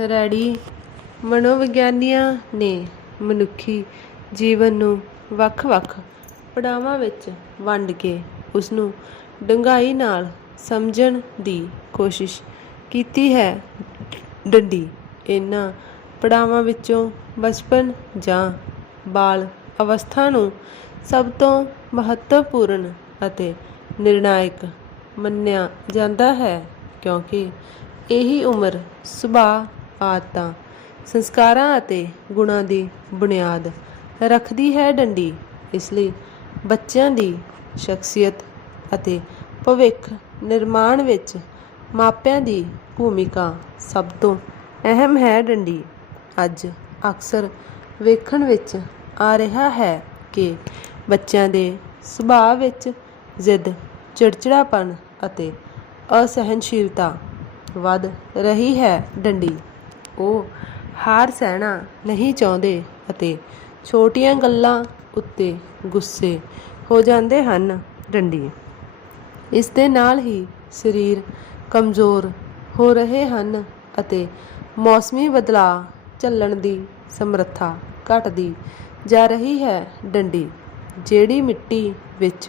Ready. ਮਨੋਵਿਗਿਆਨੀਆਂ ਨੇ ਮਨੁੱਖੀ ਜੀਵਨ ਨੂੰ ਵੱਖ-ਵੱਖ ਪੜਾਵਾਂ ਵਿੱਚ ਵੰਡ ਕੇ ਉਸ ਨੂੰ ਡੂੰਘਾਈ ਨਾਲ ਸਮਝਣ ਦੀ ਕੋਸ਼ਿਸ਼ ਕੀਤੀ ਹੈ। ਡੰਡੀ ਇਹਨਾਂ ਪੜਾਵਾਂ ਵਿੱਚੋਂ ਬਚਪਨ ਜਾਂ ਬਾਲ ਅਵਸਥਾ ਨੂੰ ਸਭ ਤੋਂ ਮਹੱਤਵਪੂਰਨ ਅਤੇ ਨਿਰਣਾਇਕ ਮੰਨਿਆ ਜਾਂਦਾ ਹੈ ਕਿਉਂਕਿ ਇਹੀ ਉਮਰ ਸੁਭਾਅ ਆਦਤਾਂ, ਸੰਸਕਾਰਾਂ ਅਤੇ ਗੁਣਾਂ ਦੀ ਬੁਨਿਆਦ ਰੱਖਦੀ ਹੈ ਡੰਡੀ। ਇਸ ਲਈ ਬੱਚਿਆਂ ਦੀ ਸ਼ਖਸੀਅਤ ਅਤੇ ਭਵਿੱਖ ਨਿਰਮਾਣ ਵਿੱਚ ਮਾਪਿਆਂ ਦੀ ਭੂਮਿਕਾ ਸਭ ਤੋਂ ਅਹਿਮ ਹੈ ਡੰਡੀ। ਅੱਜ ਅਕਸਰ ਵੇਖਣ ਵਿੱਚ ਆ ਰਿਹਾ ਹੈ ਕਿ ਬੱਚਿਆਂ ਦੇ ਸੁਭਾਅ ਵਿੱਚ ਜ਼ਿੱਦ, ਚਿੜਚਿੜਾਪਨ ਅਤੇ ਅਸਹਿਣਸ਼ੀਲਤਾ ਵੱਧ ਰਹੀ ਹੈ ਡੰਡੀ। ਉਹ ਹਾਰ ਸਹਿਣਾ ਨਹੀਂ ਚਾਹੁੰਦੇ ਅਤੇ ਛੋਟੀਆਂ ਗੱਲਾਂ ਉੱਤੇ ਗੁੱਸੇ ਹੋ ਜਾਂਦੇ ਹਨ ਡੰਡੀ ਇਸ ਦੇ ਨਾਲ ਹੀ ਸਰੀਰ ਕਮਜ਼ੋਰ ਹੋ ਰਹੇ ਹਨ ਅਤੇ ਮੌਸਮੀ ਬਦਲਾਅ ਝੱਲਣ ਦੀ ਸਮਰੱਥਾ ਘਟਦੀ ਜਾ ਰਹੀ ਹੈ ਡੰਡੀ ਜਿਹੜੀ ਮਿੱਟੀ ਵਿੱਚ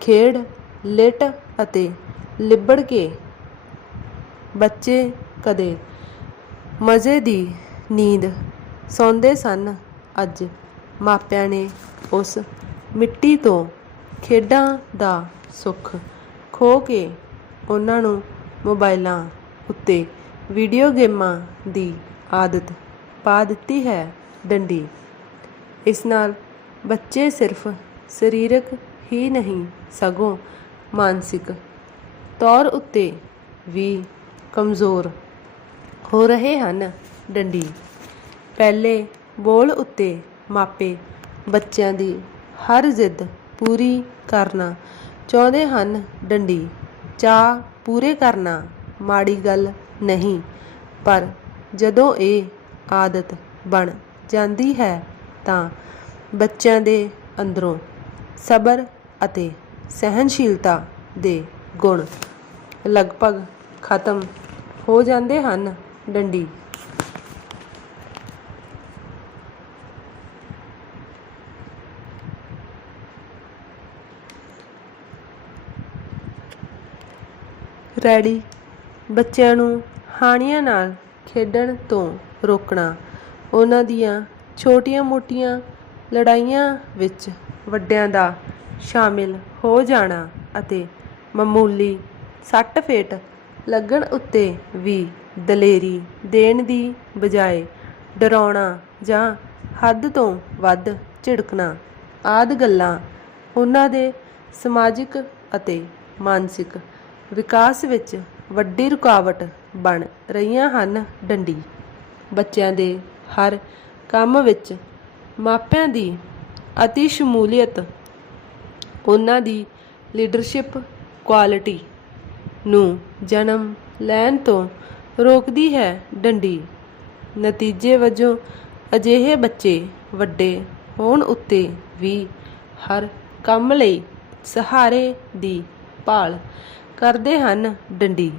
ਖੇਡ, ਲਿਟ ਅਤੇ ਲਿਬੜ ਕੇ ਬੱਚੇ ਕਦੇ ਮਜ਼ੇ ਦੀ ਨੀਂਦ ਸੌਂਦੇ ਸਨ ਅੱਜ। ਮਾਪਿਆਂ ਨੇ ਉਸ ਮਿੱਟੀ ਤੋਂ ਖੇਡਾਂ ਦਾ ਸੁੱਖ ਖੋ ਕੇ ਉਹਨਾਂ ਨੂੰ ਮੋਬਾਈਲਾਂ ਉੱਤੇ ਵੀਡੀਓ ਗੇਮਾਂ ਦੀ ਆਦਤ ਪਾ ਦਿੱਤੀ ਹੈ ਡੰਡੀ। ਇਸ ਨਾਲ ਬੱਚੇ ਸਿਰਫ ਸਰੀਰਕ ਹੀ ਨਹੀਂ, ਸਗੋਂ ਮਾਨਸਿਕ ਤੌਰ ਉੱਤੇ ਵੀ ਕਮਜ਼ੋਰ ਹੋ ਰਹੇ ਹਨ। ਡੰਡੀ ਪਹਿਲੇ ਬੋਲ ਉੱਤੇ ਮਾਪੇ ਬੱਚਿਆਂ ਦੀ ਹਰ ਜ਼ਿੱਦ ਪੂਰੀ ਕਰਨਾ ਚਾਹੁੰਦੇ ਹਨ। ਡੰਡੀ, ਚਾਹ ਪੂਰੇ ਕਰਨਾ ਮਾੜੀ ਗੱਲ ਨਹੀਂ, ਪਰ ਜਦੋਂ ਇਹ ਆਦਤ ਬਣ ਜਾਂਦੀ ਹੈ ਤਾਂ ਬੱਚਿਆਂ ਦੇ ਅੰਦਰੋਂ ਸਬਰ ਅਤੇ ਸਹਿਨਸ਼ੀਲਤਾ ਦੇ ਗੁਣ ਲਗਭਗ ਖਤਮ ਹੋ ਜਾਂਦੇ ਹਨ। ਡੰਡੀ। ਰੈਡੀ। ਬੱਚਿਆਂ ਨੂੰ ਹਾਣੀਆਂ ਨਾਲ ਖੇਡਣ ਤੋਂ ਰੋਕਣਾ। ਉਹਨਾਂ ਦੀਆਂ ਛੋਟੀਆਂ-ਮੋਟੀਆਂ ਲੜਾਈਆਂ ਵਿੱਚ ਵੱਡਿਆਂ ਦਾ ਸ਼ਾਮਿਲ ਹੋ ਜਾਣਾ ਅਤੇ ਮਾਮੂਲੀ ਸੱਟ-ਫੇਟ ਲੱਗਣ ਉੱਤੇ ਵੀ ਦਲੇਰੀ ਦੇਣ ਦੀ ਬਜਾਏ ਡਰਾਉਣਾ ਜਾਂ ਹੱਦ ਤੋਂ ਵੱਧ ਝਿੜਕਣਾ ਆਦਿ ਗੱਲਾਂ ਉਹਨਾਂ ਦੇ ਸਮਾਜਿਕ ਅਤੇ ਮਾਨਸਿਕ ਵਿਕਾਸ ਵਿੱਚ ਵੱਡੀ ਰੁਕਾਵਟ ਬਣ ਰਹੀਆਂ ਹਨ ਡੰਡੀ। ਬੱਚਿਆਂ ਦੇ ਹਰ ਕੰਮ ਵਿੱਚ ਮਾਪਿਆਂ ਦੀ ਅਤੀ ਸ਼ਮੂਲੀਅਤ, ਉਹਨਾਂ ਦੀ ਲੀਡਰਸ਼ਿਪ ਕੁਆਲਿਟੀ ਨੂੰ ਜਨਮ ਲੈਣ ਤੋਂ ਰੋਕਦੀ ਹੈ ਡੰਡੀ। ਨਤੀਜੇ ਵਜੋਂ ਅਜਿਹੇ ਬੱਚੇ ਵੱਡੇ ਹੋਣ ਉੱਤੇ ਵੀ ਹਰ ਕੰਮ ਲਈ ਸਹਾਰੇ ਦੀ ਭਾਲ ਕਰਦੇ ਹਨ ਡੰਡੀ।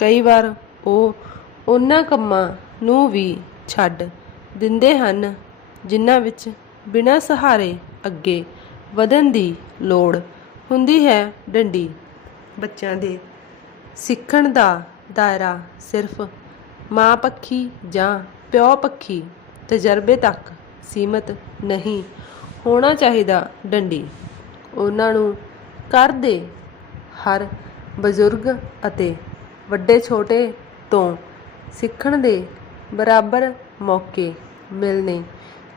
ਕਈ ਵਾਰ ਉਹ ਉਹਨਾਂ ਕੰਮਾਂ ਨੂੰ ਵੀ ਛੱਡ ਦਿੰਦੇ ਹਨ, ਜਿਨ੍ਹਾਂ ਵਿੱਚ ਬਿਨਾਂ ਸਹਾਰੇ ਅੱਗੇ ਵਧਣ ਦੀ ਲੋੜ ਹੁੰਦੀ ਹੈ ਡੰਡੀ। ਬੱਚਿਆਂ ਦੇ ਸਿੱਖਣ ਦਾ ਦਾਇਰਾ ਸਿਰਫ ਮਾਂ ਪੱਖੀ ਜਾਂ ਪਿਓ ਪੱਖੀ ਤਜਰਬੇ ਤੱਕ ਸੀਮਤ ਨਹੀਂ ਹੋਣਾ ਚਾਹੀਦਾ ਡੰਡੀ। ਉਹਨਾਂ ਨੂੰ ਘਰ ਦੇ ਹਰ ਬਜ਼ੁਰਗ ਅਤੇ ਵੱਡੇ ਛੋਟੇ ਤੋਂ ਸਿੱਖਣ ਦੇ ਬਰਾਬਰ ਮੌਕੇ ਮਿਲਣੇ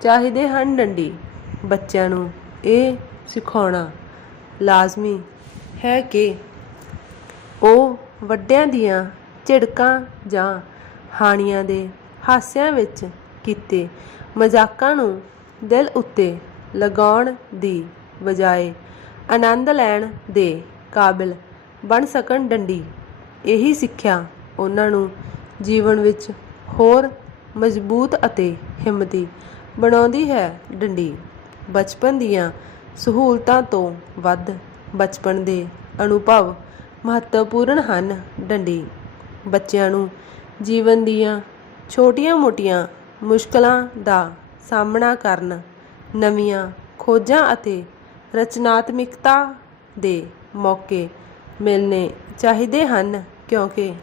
ਚਾਹੀਦੇ ਹਨ ਡੰਡੀ। ਬੱਚਿਆਂ ਨੂੰ ਇਹ ਸਿਖਾਉਣਾ ਲਾਜ਼ਮੀ ਹੈ ਕਿ ਉਹ ਵੱਡਿਆਂ ਦੀਆਂ ਝਿੜਕਾਂ ਜਾਂ ਹਾਣੀਆਂ ਦੇ ਹਾਸਿਆਂ ਵਿੱਚ ਕੀਤੇ ਮਜ਼ਾਕਾਂ ਨੂੰ ਦਿਲ ਉੱਤੇ ਲਗਾਉਣ ਦੀ ਬਜਾਏ ਆਨੰਦ ਲੈਣ ਦੇ ਕਾਬਿਲ ਬਣ ਸਕਣ ਡੰਡੀ। ਇਹੀ ਸਿੱਖਿਆ ਉਹਨਾਂ ਨੂੰ ਜੀਵਨ ਵਿੱਚ ਹੋਰ ਮਜ਼ਬੂਤ ਅਤੇ ਹਿੰਮਤੀ ਬਣਾਉਂਦੀ ਹੈ ਡੰਡੀ। ਬਚਪਨ ਦੀਆਂ ਸਹੂਲਤਾਂ ਤੋਂ ਵੱਧ ਬਚਪਨ ਦੇ ਅਨੁਭਵ ਮਹੱਤਵਪੂਰਨ ਹਨ ਡੰਡੀ। ਬੱਚਿਆਂ ਨੂੰ। ਜੀਵਨ ਦੀਆਂ ਛੋਟੀਆਂ-ਮੋਟੀਆਂ ਮੁਸ਼ਕਲਾਂ ਦਾ ਸਾਹਮਣਾ ਕਰਨ ਨਵੀਆਂ ਖੋਜਾਂ ਅਤੇ ਰਚਨਾਤਮਿਕਤਾ ਦੇ ਮੌਕੇ ਮਿਲਣੇ ਚਾਹੀਦੇ ਹਨ ਕਿਉਂਕਿ